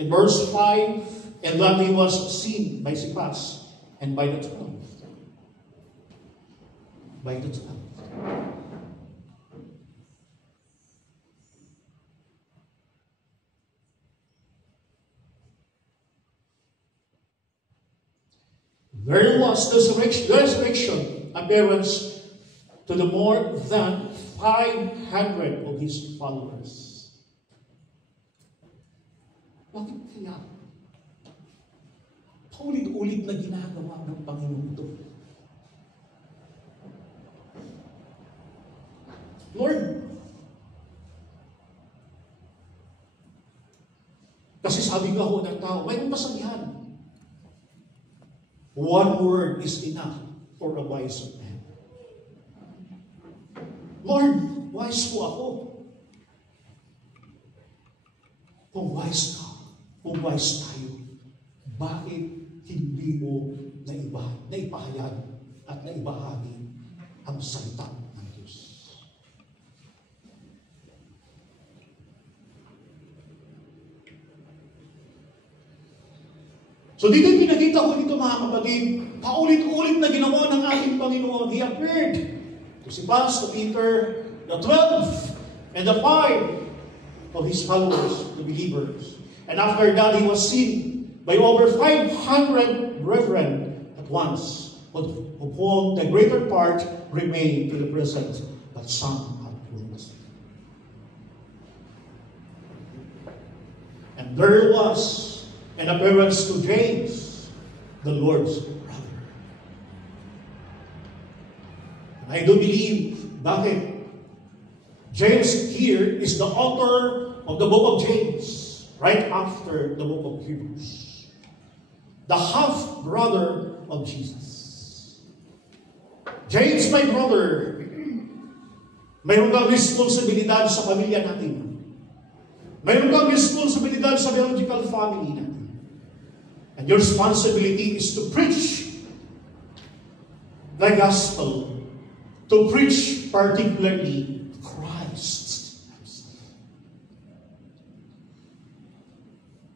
In verse 5, and that he was seen by Cephas and by the 12. By the 12. There was resurrection appearance to the more than 500 of his followers. Bakit kaya? Paulit-ulit na ginagawa ng Panginoon ito. Lord, kasi sabi nga ho ng tao, may masabihan. One word is enough for a wise man. Lord, wise po ako. Kung wise ka, kung wise tayo, bakit hindi mo naipahayag at naibahagi ang salita ng Diyos? So dito pinakita ko dito mga kapatid, paulit-ulit na ginawa ng ating Panginoon. He appeared to Cephas, to Peter, the 12, and the 5 of his followers, the believers. And after that, he was seen by over 500 brethren at once, of whom the greater part remain to the present, but some have lost. And there was an appearance to James, the Lord's brother. And I do believe, bakit? James here is the author of the book of James, right after the book of Hebrews. The half-brother of Jesus. James, my brother, mayroon kang responsibilidad sa pamilya natin. Mayroon kang responsibilidad sa biological family natin. And your responsibility is to preach the gospel, to preach particularly Christ.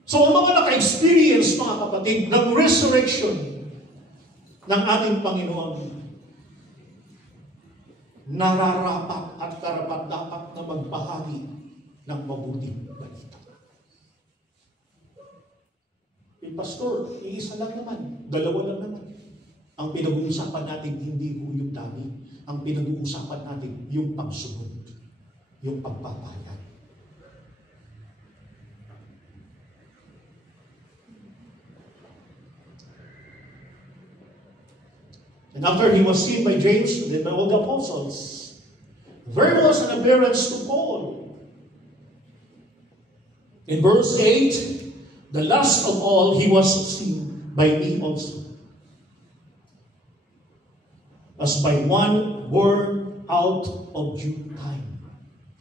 So ang mga naka-experience, mga kapatid, ng resurrection ng ating Panginoon, nararapat at karapat-dapat na magbahagi ng mabuting balita. Pastor, iisa lang naman, dalawa lang naman. Ang pinag-uusapan natin hindi po yung dami. Ang pinag-uusapan natin yung pagsunod, yung pagpapahayag. And after he was seen by James and by all the apostles, there was an appearance to Paul. In verse 8, the last of all, he was seen by me also, as by one born out of due time.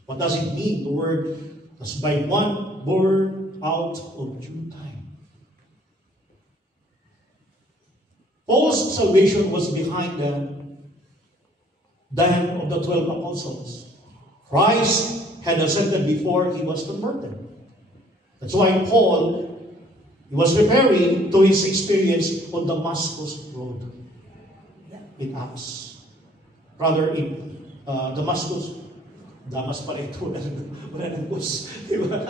What does it mean, the word, as by one born out of due time? Paul's salvation was behind the hand of the 12 apostles. Christ had ascended before he was converted. That's why Paul, he was preparing to his experience on Damascus Road. In Acts. Rather, in Damascus. Damas pala ito. Wala ng bus. Diba?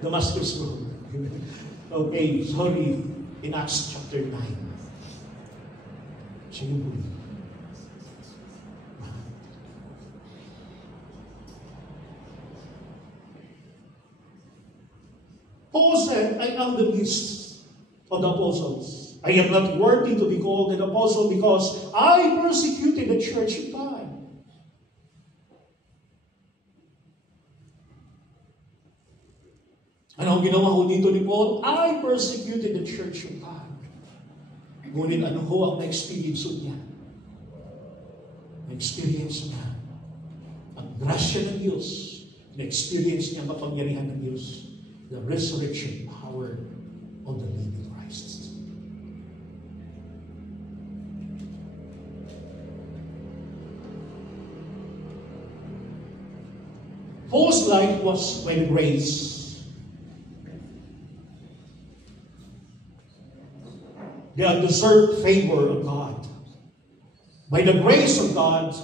Damascus Road. Okay, sorry. In Acts chapter 9. Sinubuli. Paul said, I am the least of the apostles. I am not worthy to be called an apostle because I persecuted the church of God. Ano ang ginawa ko dito ni Paul? I persecuted the church of God. Ngunit ano ho ang na-experience niya? Na-experience niya ang grasya ng Diyos. Na-experience niya ang kapangyarihan ng Diyos. The resurrection power of the living Christ. Paul's life was by grace. The undeserved favor of God. By the grace of God,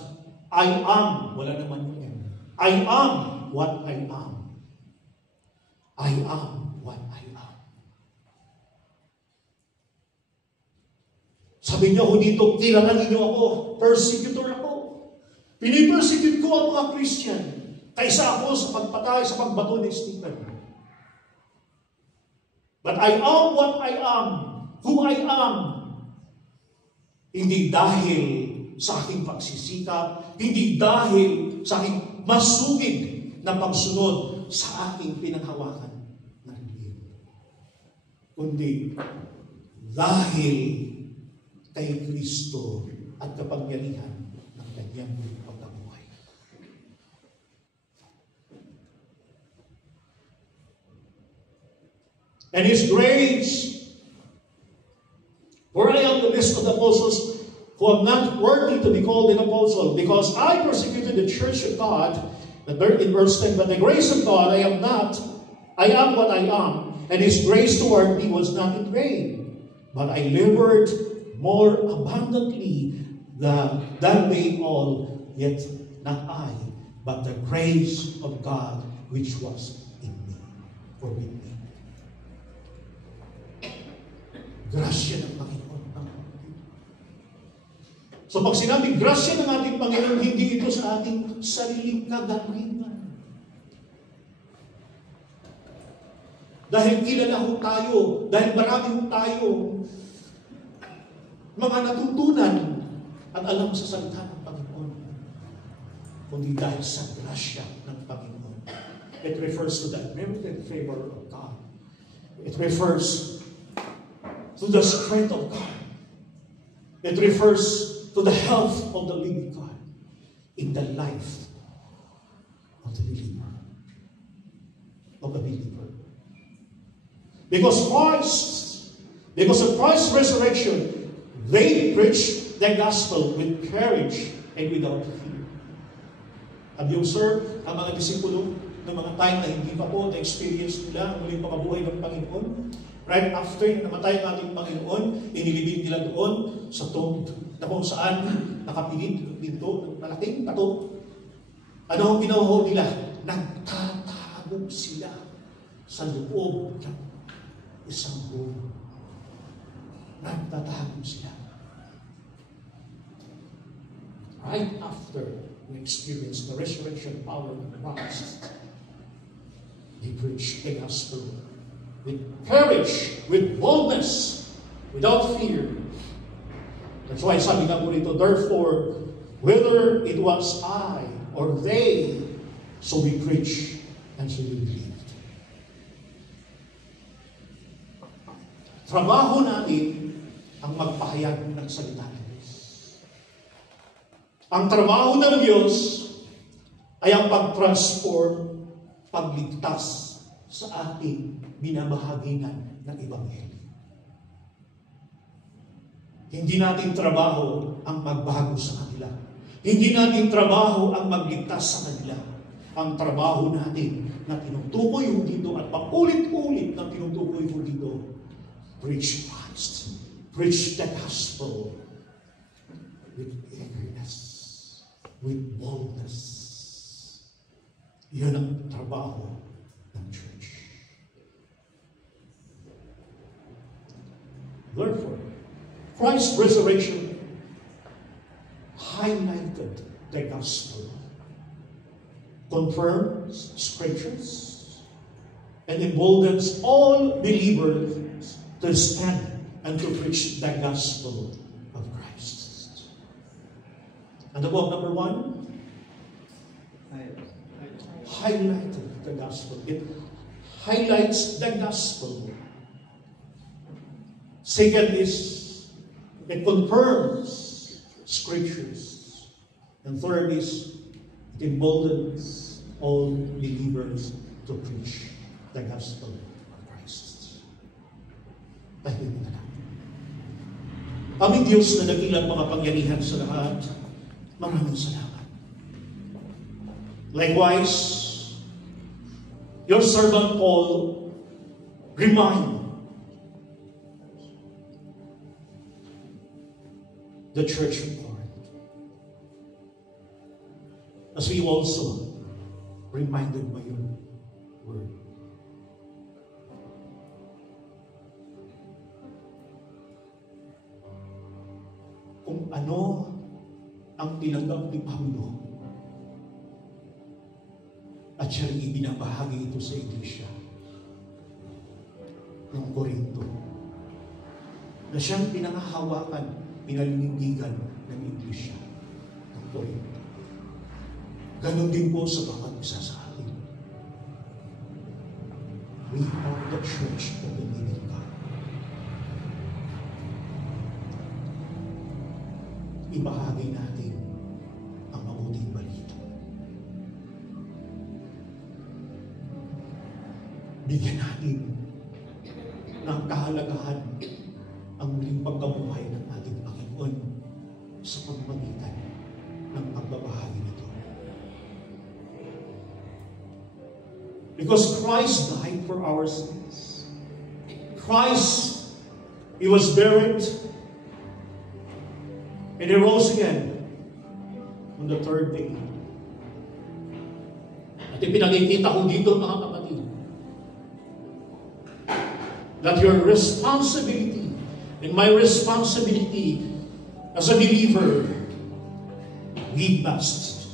I am, wala naman yun. I am what I am. I am what I am. Sabi niyo ako dito, kailangan ninyo ako, persecutor ako. Pinipersecute ko ang mga Christian. Kaysa ako sa pagpatay, sa pagbato ni Stephen. But I am what I am, who I am. Hindi dahil sa aking pagsisikap, hindi dahil sa aking masugid na pagsunod sa aking pinanghawakan na relihiyon. Kundi dahil kay Kristo at kapangyarihan ng kanyang pagkabuhay. And His grace, for I am the least of the apostles, who am not worthy to be called an apostle, because I persecuted the church of God. But in verse 10, but the grace of God, I am what I am, and His grace toward me was not in vain. But I labored more abundantly than they all, yet not I, but the grace of God which was in me, or with me. Grasya ng Panginoon. So pag sinabing grasya ng ating Panginoon, hindi ito sa ating sariling kagalingan. Dahil kilala ho tayo, dahil marami ho tayo mga natutunan at alam sa salita ng Panginoon, kundi dahil sa grasya ng Panginoon. It refers to the unmerited favor of God. It refers to the strength of God. It refers to the health of the living God in the life of the believer. Of the believer. Because of Christ's resurrection, they preach the gospel with courage and without fear. Have you observed ang mga disipulo ng mga time na hindi pa po na-experience nila ang muling pakabuhay ng Panginoon? Right after namatay ang ating Panginoon, inilibing nila doon sa tomb na kung saan nakapilit dito, malaking tato. Ano ang ginawa nila? Nagtatago sila sa loob ng isang room. Nagtatago sila. Right after we experience the resurrection power of Christ, they preach the gospel with courage, with boldness, without fear. That's why sabi nga po rito, therefore, whether it was I or they, so we preach and so we believe. Trabaho natin ang magpahayag ng salita ng Diyos. Ang trabaho ng Diyos ay ang pag-transform, pagligtas sa ating binabahaginan ng Ebanghelyo. Hindi natin trabaho ang magbago sa kanila. Hindi natin trabaho ang magligtas sa kanila. Ang trabaho natin na tinutukoy ho dito at paulit-ulit na tinutukoy ho dito, preach Christ. Preach the gospel with eagerness, with boldness. Yan ang trabaho ng church. Therefore, Christ's resurrection highlighted the gospel, confirms scriptures, and emboldens all believers to stand and to preach the gospel of Christ. And above number one, highlighted the gospel. It highlights the gospel. Second is, it confirms scriptures. And third is, it emboldens all believers to preach the gospel of Christ. Tahimik na lang. Aming Diyos na dakilang makapangyarihan sa lahat, maraming salamat. Likewise, your servant Paul remind the church of Corinth, as we also reminded by your word. Kung ano ang tinanggap ni Pablo at siyang ibinabahagi ito sa iglesia ng Korinto, na siyang pinangahawakan, pinalinindigan ng iglesia ng Korinto. Ganon din po sa bawat isa sa atin. We are the church of the living God. Ibahagi natin ang mabuting balita. Bigyan natin ng kahalagahan ang muling pagkabuhay ng ating Panginoon sa pamamagitan ng pagbabahagi nito. Because Christ died for our sins. Christ, He was buried, and He rose again on the third day. At ipinakikita ko dito, mga kapatid, that your responsibility and my responsibility as a believer, we must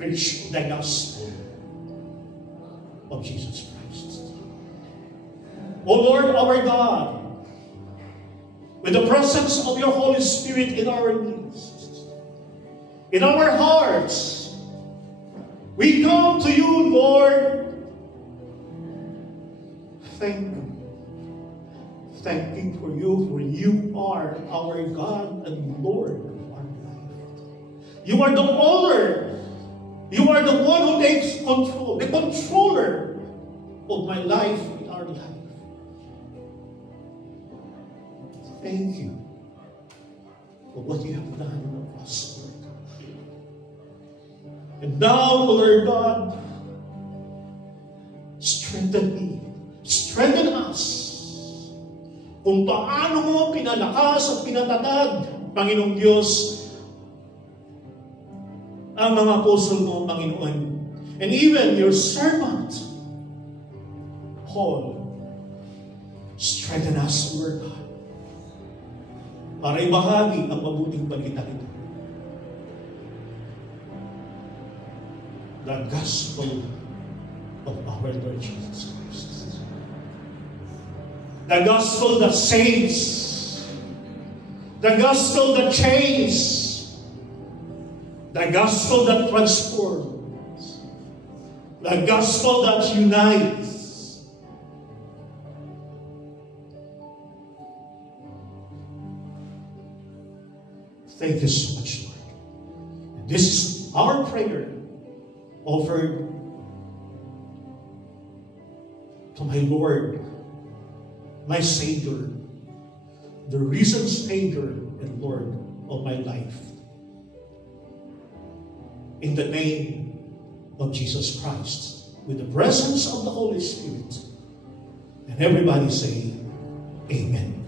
preach the gospel of Jesus Christ. O Lord our God, with the presence of your Holy Spirit in our midst, in our hearts, We come to you, Lord. Thank you. Thanking for you are our God and Lord of our life. You are the owner. You are the one who takes control, the controller of my life and our life. Thank you for what you have done on the cross, Lord. And now, Lord God, strengthen me, strengthen us, kung paano mo pinalakas at pinatatag, Panginoong Diyos, ang mga apostol mo, Panginoon. And even your servant, Paul, strengthen us, Lord God, para ibahagi ang mabuting balita ito. The gospel of our Lord Jesus Christ. The gospel that saves. The gospel that changes. The gospel that transforms. The gospel that unites. Thank you so much, Lord. This is our prayer offered to my Lord, my Savior, the risen Savior and Lord of my life. In the name of Jesus Christ, with the presence of the Holy Spirit. And everybody say, Amen.